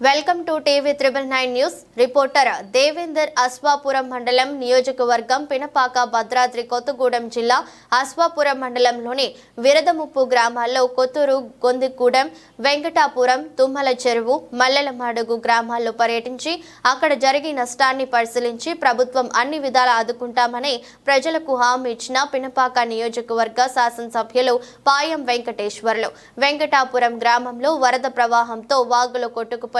Welcome to TV triple nine news. Reporter Devender Aswapuram మండలం నియోజకవర్గం పినపాక భద్రాద్రి కొత్తగూడెం జిల్లా అశ్వాపురం మండలంలోని విరదముప్పు గ్రామాల్లో కొత్తూరు గొందిగూడెం వెంకటాపురం తుమ్మల చెరువు మల్లెలమాడుగు గ్రామాల్లో పర్యటించి అక్కడ జరిగిన నష్టాన్ని పరిశీలించి ప్రభుత్వం అన్ని విధాల ఆదుకుంటామని ప్రజలకు హామీ ఇచ్చిన పినపాక నియోజకవర్గ శాసనసభ్యులు పాయం వెంకటేశ్వర్లు. వెంకటాపురం గ్రామంలో వరద ప్రవాహంతో వాగులో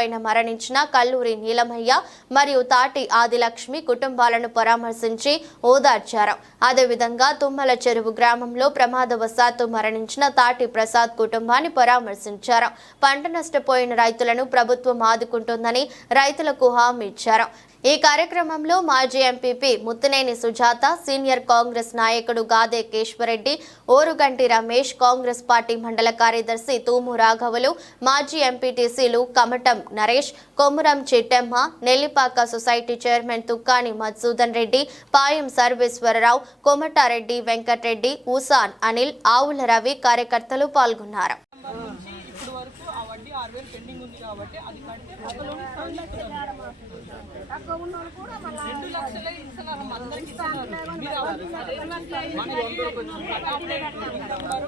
పైన మరణించిన కల్లూరి నీలమయ్య మరియు తాటి ఆదిలక్ష్మి కుటుంబాలను పరామర్శించి ఓదార్చారు. అదేవిధంగా తుమ్మల చెరువు గ్రామంలో ప్రమాదవశాత్తు మరణించిన తాటి ప్రసాద్ కుటుంబాన్ని పరామర్శించారు. పంట నష్టపోయిన రైతులను ప్రభుత్వం ఆదుకుంటుందని రైతులకు హామీ ఇచ్చారు. ఈ కార్యక్రమంలో మాజీ MPP Muthineni Sujatha senior Congress నాయకుడు గాదే కేశ్వరెడ్డి ఓరుగంటి రమేష్ కాంగ్రెస్ పార్టీ మండల కార్యదర్శి తూము రాఘవులు మాజీ ఎంపీటీసీలు కమటం నరేష్ కొమురం చిట్టెమ్మ నెల్లిపాక సొసైటీ చైర్మన్ తుక్కాని మధుసూదన్ రెడ్డి పాయం సర్వేశ్వరరావు కొమటారెడ్డి వెంకటరెడ్డి ఉసాన్ అనిల్ ఆవుల రవి కార్యకర్తలు పాల్గొన్నారు. వడ్డీ ఆరు వేలు పెండింగ్ ఉంది కాబట్టి అది కట్టి. రెండు లక్షలే ఇస్తున్నారు. అందరికి ఇస్తున్నారు.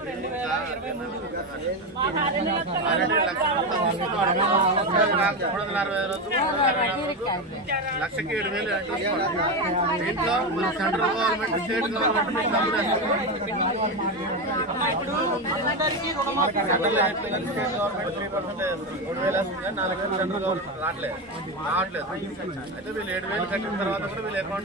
రెండు వేల ఇరవై మూడు. మూడు వందల అరవై రోజు వేలు దీంట్లో government state government state government three మూడు వేలు వేస్తుంది నాలుగు వేలు రావట్లేదు రావట్లేదు అయితే వీళ్ళు ఏడు వేలు కట్టిన తర్వాత కూడా వీళ్ళు అకౌంట్